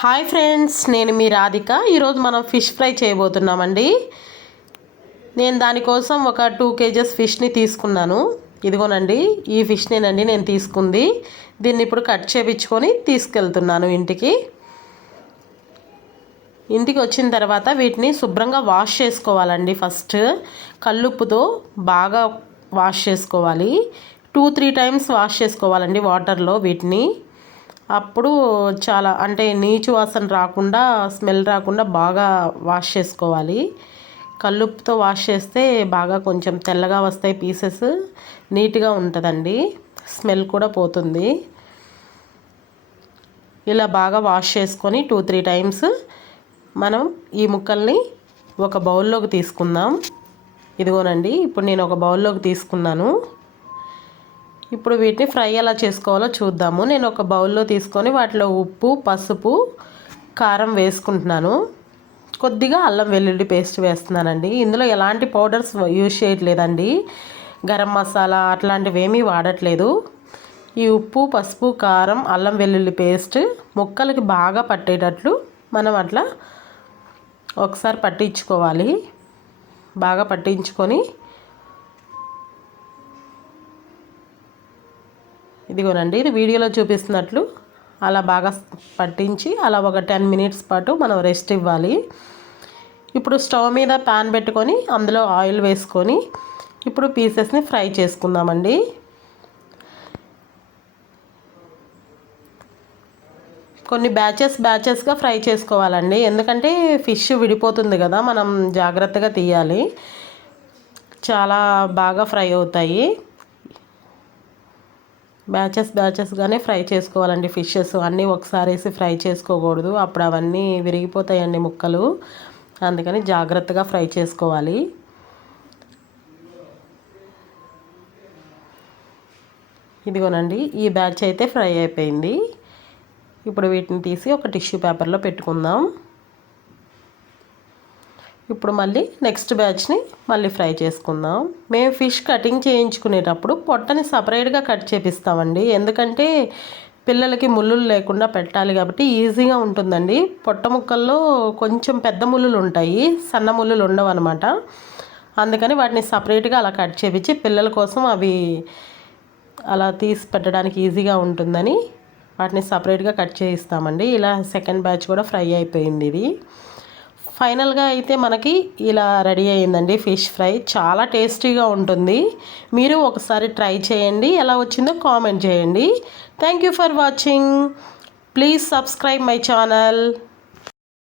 Hi friends, నేను మీ రాధిక. ఈరోజు మనం ఫిష్ ఫ్రై చేయబోతున్నామండి. నేను దానికోసం ఒక 2 kgs ఫిష్ని తీసుకున్నాను. ఇదిగోనండి, ఈ ఫిష్నేనండి నేను తీసుకుంది. దీన్ని ఇప్పుడు కట్ చేయించుకొని తీసుకెళ్తున్నాను ఇంటికి. ఇంటికి వచ్చిన తర్వాత వీటిని శుభ్రంగా వాష్ చేసుకోవాలండి. ఫస్ట్ కల్లుప్పుతో బాగా వాష్ చేసుకోవాలి. 2-3 టైమ్స్ వాష్ చేసుకోవాలండి వాటర్లో వీటిని. అప్పుడు చాలా అంటే నీచు వాసన రాకుండా, స్మెల్ రాకుండా బాగా వాష్ చేసుకోవాలి. కల్లుప్పుతో వాష్ చేస్తే బాగా కొంచెం తెల్లగా వస్తాయి పీసెస్, నీట్గా ఉంటుందండి, స్మెల్ కూడా పోతుంది. ఇలా బాగా వాష్ చేసుకొని 2-3 టైమ్స్ మనం ఈ ముక్కల్ని ఒక బౌల్లోకి తీసుకుందాం. ఇదిగోనండి, ఇప్పుడు నేను ఒక బౌల్లోకి తీసుకున్నాను. ఇప్పుడు వీటిని ఫ్రై ఎలా చేసుకోవాలో చూద్దాము. నేను ఒక బౌల్లో తీసుకొని వాటిలో ఉప్పు, పసుపు, కారం వేసుకుంటున్నాను. కొద్దిగా అల్లం వెల్లుల్లి పేస్ట్ వేస్తున్నానండి. ఇందులో ఎలాంటి పౌడర్స్ యూజ్ చేయట్లేదండి. గరం మసాలా అట్లాంటివి ఏమీ వాడట్లేదు. ఈ ఉప్పు, పసుపు, కారం, అల్లం వెల్లుల్లి పేస్ట్ ముక్కలకి బాగా పట్టేటట్లు మనం అట్లా ఒకసారి పట్టించుకోవాలి. బాగా పట్టించుకొని ఇదిగోనండి, ఇది వీడియోలో చూపిస్తున్నట్లు అలా బాగా పట్టించి అలా ఒక 10 minutes పాటు మనం రెస్ట్ ఇవ్వాలి. ఇప్పుడు స్టవ్ మీద ప్యాన్ పెట్టుకొని అందులో ఆయిల్ వేసుకొని ఇప్పుడు పీసెస్ని ఫ్రై చేసుకుందామండి. కొన్ని బ్యాచెస్గా ఫ్రై చేసుకోవాలండి. ఎందుకంటే ఫిష్ విడిపోతుంది కదా, మనం జాగ్రత్తగా తీయాలి. చాలా బాగా ఫ్రై అవుతాయి. బ్యాచెస్గానే ఫ్రై చేసుకోవాలండి. ఫిషెస్ అన్నీ ఒకసారి వేసి ఫ్రై చేసుకోకూడదు, అప్పుడు అవన్నీ విరిగిపోతాయండి ముక్కలు. అందుకని జాగ్రత్తగా ఫ్రై చేసుకోవాలి. ఇదిగోనండి, ఈ బ్యాచ్ అయితే ఫ్రై అయిపోయింది. ఇప్పుడు వీటిని తీసి ఒక టిష్యూ పేపర్లో పెట్టుకుందాం. ఇప్పుడు మళ్ళీ నెక్స్ట్ బ్యాచ్ని మళ్ళీ ఫ్రై చేసుకుందాం. మేము ఫిష్ కటింగ్ చేయించుకునేటప్పుడు పొట్టని సపరేట్గా కట్ చేపిస్తామండి. ఎందుకంటే పిల్లలకి ముళ్ళులు లేకుండా పెట్టాలి కాబట్టి ఈజీగా ఉంటుందండి. పొట్ట ముక్కల్లో కొంచెం పెద్ద ముళ్ళులు ఉంటాయి, సన్న ముళ్ళులు ఉండవు అనమాట. అందుకని వాటిని సపరేట్గా అలా కట్ చేపించి పిల్లల కోసం అవి అలా తీసి పెట్టడానికి ఈజీగా ఉంటుందని వాటిని సపరేట్గా కట్ చేయిస్తామండి. ఇలా సెకండ్ బ్యాచ్ కూడా ఫ్రై అయిపోయింది. ఇది ఫైనల్గా అయితే మనకి ఇలా రెడీ అయ్యిందండి ఫిష్ ఫ్రై. చాలా టేస్టీగా ఉంటుంది. మీరు ఒకసారి ట్రై చేయండి, ఎలా వచ్చిందో కామెంట్ చేయండి. Thank you for watching. Please subscribe my channel.